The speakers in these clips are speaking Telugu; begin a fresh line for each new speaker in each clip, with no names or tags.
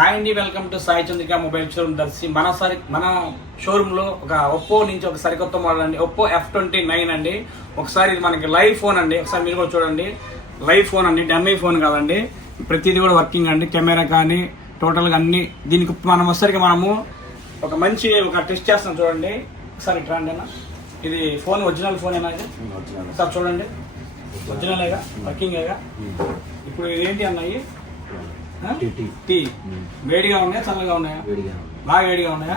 హాయ్ అండి welcome to Sai Chandrika mobile showroom Darsi. మన సరి మన షోరూంలో ఒక ఒప్పో నుంచి ఒక సరికొత్త మోడల్ అండి. ఒప్పో ఎఫ్ ట్వంటీ నైన్ అండి. ఒకసారి ఇది మనకి లైవ్ ఫోన్ అండి. ఒకసారి మీరు కూడా చూడండి. లైవ్ ఫోన్ అండి. డెమ్మీ ఫోన్ కాదండి. ప్రతిదీ కూడా వర్కింగ్ అండి. కెమెరా కానీ టోటల్గా అన్ని దీనికి మనం వచ్చరికి మనము ఒక మంచి ఒక టెస్ట్ చేస్తాం చూడండి. ఒకసారి ఇట్లా అండి అన్న. ఇది ఫోన్ ఒరిజినల్ ఫోన్ ఏనా ఒకసారి చూడండి. ఒరిజినలేగా వర్కింగేగా ఇప్పుడు ఇదేంటి అన్నాయి. టీ వేడిగా ఉన్నాయా? చల్లగా ఉన్నాయా? బాగా వేడిగా ఉన్నాయా?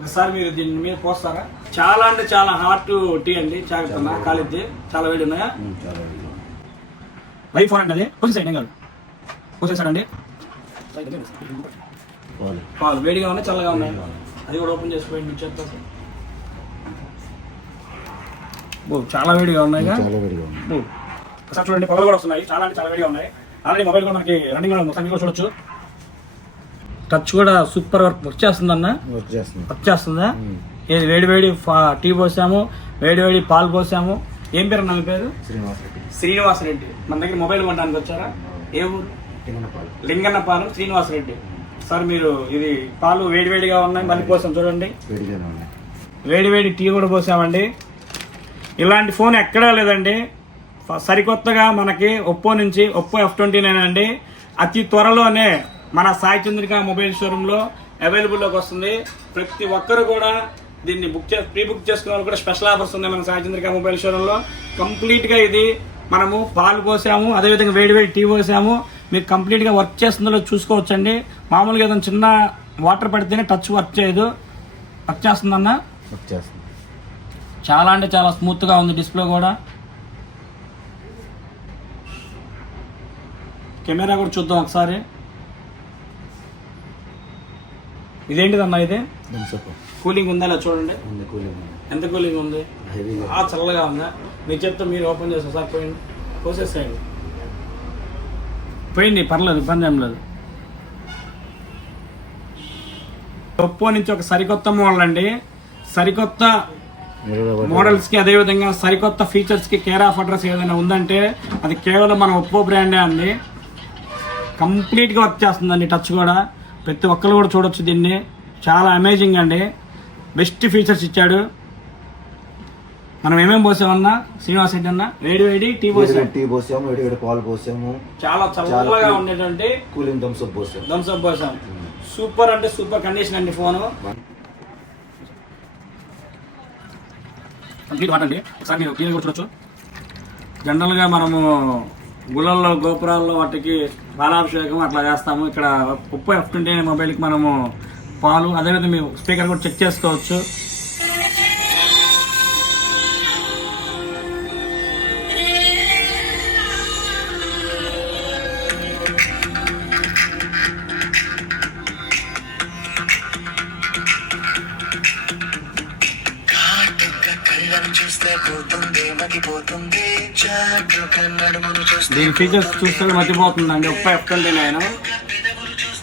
ఒకసారి మీరు దీని మీద పోస్తారా? చాలా అంటే చాలా హాట్ టీ అండి. చాగుతున్నా కాలిద్ది చాలా వేడి ఉన్నాయా. లైఫ్ ఫోన్ అండి అది పోసేసాడు కాదు పోసేసాడండి
పాలు.
వేడిగా ఉన్నాయి చల్లగా ఉన్నాయి? అది కూడా ఓపెన్ చేసిపోయింది మీరు చెప్తా ఓ చాలా వేడిగా ఉన్నాయిగా.
చాలా వేడిగా
ఒకసారి చూడండి. పొగలు కూడా వస్తున్నాయి. చాలా అంటే చాలా వేడిగా ఉన్నాయి. ఆల్రెడీ మొబైల్ కూడా మనకి రన్నింగ్ కూడా కూడా చూడొచ్చు. టచ్ కూడా సూపర్ వర్క్ వర్క్ చేస్తుందన్న?
వర్క్ చేస్తుంది.
వర్క్ చేస్తుందా. ఏది వేడి వేడి టీ పోసాము వేడి వేడి పాలు పోసాము. ఏం పేరు నా పేరు?
శ్రీనివాస్ రెడ్డి.
శ్రీనివాస్ రెడ్డి. మన దగ్గర మొబైల్ కొనడానికి వచ్చారా? ఏ ఊరు? లింగన్నపాలెం శ్రీనివాస్ రెడ్డి. సార్ మీరు ఇది పాలు వేడి వేడిగా ఉన్నాయి మళ్ళీ పోసాం చూడండి.
వేడిగానే ఉన్నాయి.
వేడి వేడి టీ కూడా పోసామండి. ఇలాంటి ఫోన్ ఎక్కడా లేదండి. సరికొత్తగా మనకి ఒప్పో నుంచి ఒప్పో ఎఫ్ ట్వంటీ నైన్ అండి. అతి త్వరలోనే మన సాయి చంద్రిక మొబైల్ షోరూంలో అవైలబుల్లోకి వస్తుంది. ప్రతి ఒక్కరు కూడా దీన్ని బుక్ చే ప్రీ బుక్ చేసుకున్న వాళ్ళు కూడా స్పెషల్ ఆఫర్స్ ఉన్నాయి మన సాయి చంద్రిక మొబైల్ షోరూంలో. కంప్లీట్గా ఇది మనము పాలు పోసాము అదేవిధంగా వేడి వేడి టీ పోసాము. మీకు కంప్లీట్గా వర్క్ చేస్తుందో చూసుకోవచ్చండి. మామూలుగా ఏదైనా చిన్న వాటర్ పడితేనే టచ్ వర్క్ చేయదు. వర్క్ చేస్తుందన్నా?
వర్క్ చేస్తుంది.
చాలా అంటే చాలా స్మూత్గా ఉంది డిస్ప్లే కూడా. కెమెరా కూడా చూద్దాం ఒకసారి. ఇదేంటిదమ్మా ఇది?
థమ్స్అప్
కూలింగ్ ఉందా లేదా చూడండి. ఎంత కూలింగ్ ఉంది? ఆ చల్లగా ఉందా? మీరు చెప్తే మీరు ఓపెన్ చేస్తారు. సార్ పోయింది పోసేసేయండి. పోయింది పర్లేదు ఇబ్బంది ఏం లేదు. ఒప్పో నుంచి ఒక సరికొత్త మోడల్ అండి. సరికొత్త మోడల్స్కి అదే విధంగా సరికొత్త ఫీచర్స్కి కేర్ ఆఫ్ అడ్రస్ ఏదైనా ఉందంటే అది కేవలం మన ఒప్పో బ్రాండే అండి. కంప్లీట్గా వర్క్ చేస్తుందండి టచ్ కూడా. ప్రతి ఒక్కరు కూడా చూడొచ్చు దీన్ని. చాలా అమేజింగ్ అండి. బెస్ట్ ఫీచర్స్ ఇచ్చాడు. మనం ఏమేమి పోసామన్నా? శ్రీనివాస్ రెడ్డి అన్న వేడి వేడి టీ పోసాం.
టీ పోసాము వేడి వేడి పాలు పోసాము.
చాలా చల్లగా ఉండేటువంటి
కూలింగ్ థమ్స్అప్ పోసాము
థమ్స్అప్ పోసాం. సూపర్ అంటే సూపర్ కండిషన్ అండి ఫోను. కంప్లీట్ వాటండి ఒకసారి మీరు క్లియర్ కూడా చూడొచ్చు. జనరల్గా మనము గుళ్ళల్లో గోపురాల్లో వాటికి పాలాభిషేకం అట్లా చేస్తాము. ఇక్కడ ఉప్పు ఎఫ్ ట్వంటీ మొబైల్కి మనము పాలు అదేవిధంగా మీరు స్పీకర్ కూడా చెక్ చేసుకోవచ్చు. దీని ఫీచర్స్ చూస్తే మర్చిపోతుందండి ఉప్పు ఎఫ్ ట్వంటీ నైన్